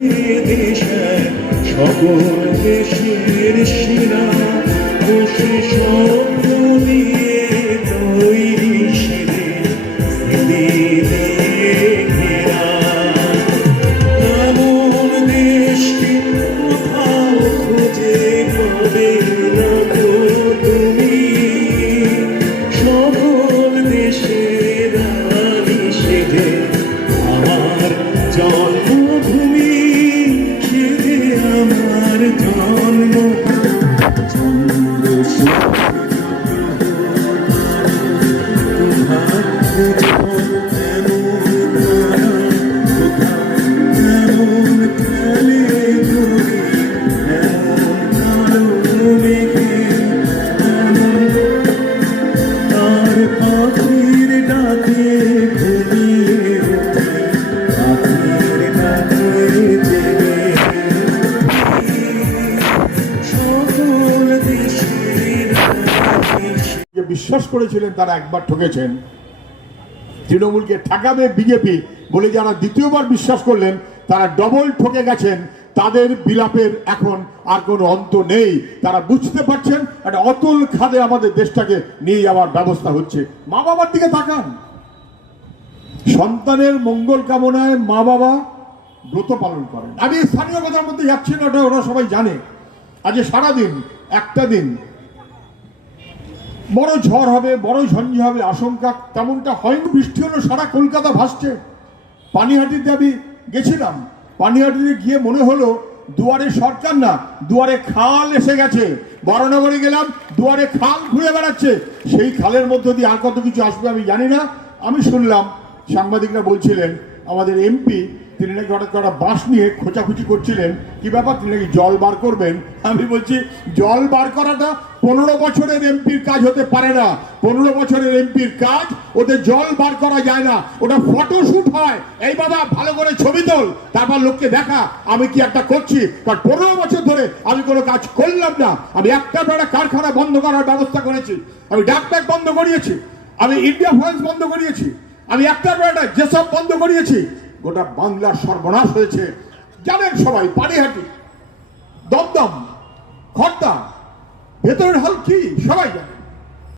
সকল দেশের সেরা বসে স্বপ্ন নিয়ে তৈরি সেরে দিয়ে ঘেরা এমন দেশকে কোথাও খুঁজে পাবে না তো তুমি সকল দেশের রানী সেজে আমার জন্মভূমি সেজে আমার জন্ম বিশ্বাস করেছিলেন তারা একবার ঠকেছেন, তৃণমূলকে ঠকাবে বিজেপি বলে যারা দ্বিতীয়বার বিশ্বাস করলেন তারা ডবল ঠকে গেছেন। তাদের বিলাপের এখন আর কোনো অন্ত নেই। তারা বুঝতে পারছেন একটা অতল খাদে আমাদের দেশটাকে নিয়ে যাওয়ার ব্যবস্থা হচ্ছে। মা বাবার দিকে তাকান, সন্তানের মঙ্গল কামনায় মা বাবা ব্রত পালন করেন। আমি স্থানীয় কথার মধ্যে যাচ্ছি না, ওটা ওরা সবাই জানে। আজ সারাদিন একটা দিন বড় ঝড় হবে, বড় ঝঞ্ঝা হবে আশঙ্কা তেমনটা হয়নি। বৃষ্টি হলো, সারা কলকাতা ভাসছে। পানিহাটিতে আমি গেছিলাম, পানিহাটিতে গিয়ে মনে হলো দুয়ারে সরকার না, দুয়ারে খাল এসে গেছে। বরানগরে গেলাম, দুয়ারে খাল ঘুরে বেড়াচ্ছে। সেই খালের মধ্য দিয়ে আর কত কিছু আসবে আমি জানি না। আমি শুনলাম সাংবাদিকরা বলছিলেন আমাদের এমপি তিনি নাকি হঠাৎ করে বাঁশ নিয়ে খোঁচাখুচি করছিলেন। কি ব্যাপার, তিনি নাকি জল বার করবেন। আমি বলছি জল বার করাটা 15 বছরের এমপির কাজ হতে পারে না। 15 বছরের এমপির কাজ, ওদের জল বার করা যায় না, ওটা ফটোশুট হয়। এই বাবা ভালো করে ছবি তোল, তারপর লোককে দেখা আমি কি একটা করছি। কারণ 15 বছর ধরে আমি কোনো কাজ করলাম না। আমি একটা বেড়া কারখানা বন্ধ করার ব্যবস্থা করেছি, আমি ডাকপ্যাক বন্ধ করিয়েছি, আমি ইন্ডিয়া ফরেন্স বন্ধ করিয়েছি, আমি একটা বেড়া যেসব বন্ধ করিয়েছি। গোটা বাংলার সর্বনাশ হয়েছে জানেন সবাই। পানিহাটি, দমদম, খড়দা, ভেতরের হাল কি সবাই জানে।